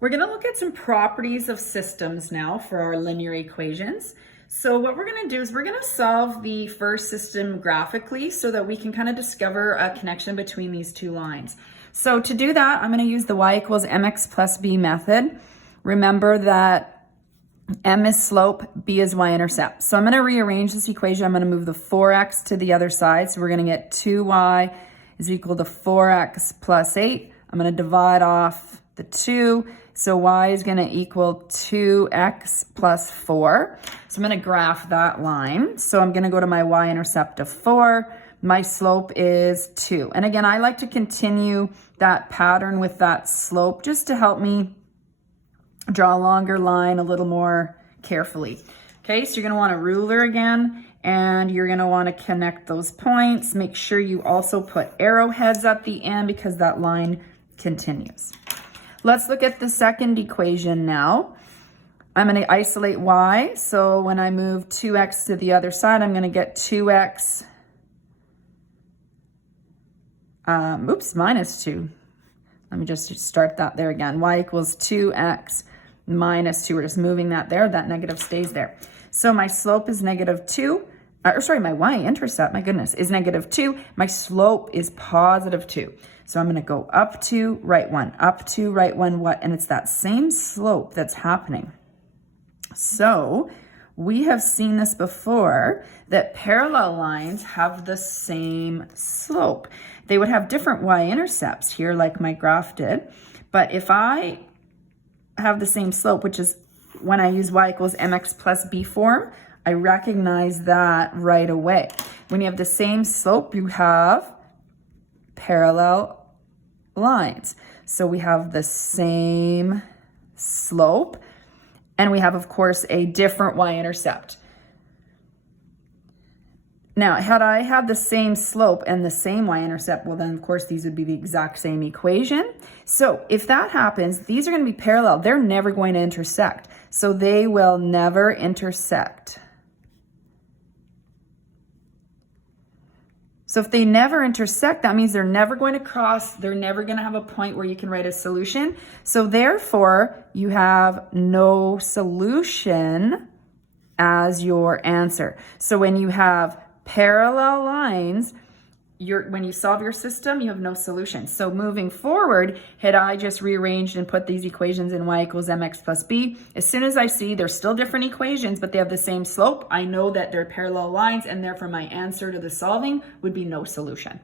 We're going to look at some properties of systems now for our linear equations. So what we're going to do is we're going to solve the first system graphically so that we can kind of discover a connection between these two lines. So to do that, I'm going to use the y equals mx plus b method. Remember that m is slope, b is y-intercept. So I'm going to rearrange this equation. I'm going to move the 4x to the other side. So we're going to get 2y is equal to 4x plus 8. I'm going to divide off the 2. So y is going to equal 2x plus 4. So I'm going to graph that line. So I'm going to go to my y-intercept of 4. My slope is 2. And again, I like to continue that pattern with that slope just to help me draw a longer line a little more carefully. Okay, so you're going to want a ruler again, and you're going to want to connect those points. Make sure you also put arrowheads at the end because that line continues. Let's look at the second equation now. I'm going to isolate y. So when I move 2x to the other side, I'm going to get 2x, minus 2. Let me just start that there again. Y equals 2x minus 2. We're just moving that there. That negative stays there. So my slope is negative 2. My y-intercept, my goodness, is negative 2. My slope is positive 2. So I'm going to go up 2, right 1, up 2, right 1, what? And it's that same slope that's happening. So we have seen this before, that parallel lines have the same slope. They would have different y-intercepts here, like my graph did. But if I have the same slope, which is when I use y equals mx plus b form, I recognize that right away. When you have the same slope, you have parallel lines. So we have the same slope, and we have, of course, a different y-intercept. Now, had I had the same slope and the same y-intercept, well, then, of course, these would be the exact same equation. So if that happens, these are going to be parallel. They're never going to intersect. So they will never intersect. So if they never intersect, that means they're never going to cross. They're never going to have a point where you can write a solution. So therefore, you have no solution as your answer. So when you have parallel lines, when you solve your system, you have no solution. So moving forward, had I just rearranged and put these equations in y equals mx plus b, as soon as I see they're still different equations, but they have the same slope, I know that they're parallel lines, and therefore my answer to the solving would be no solution.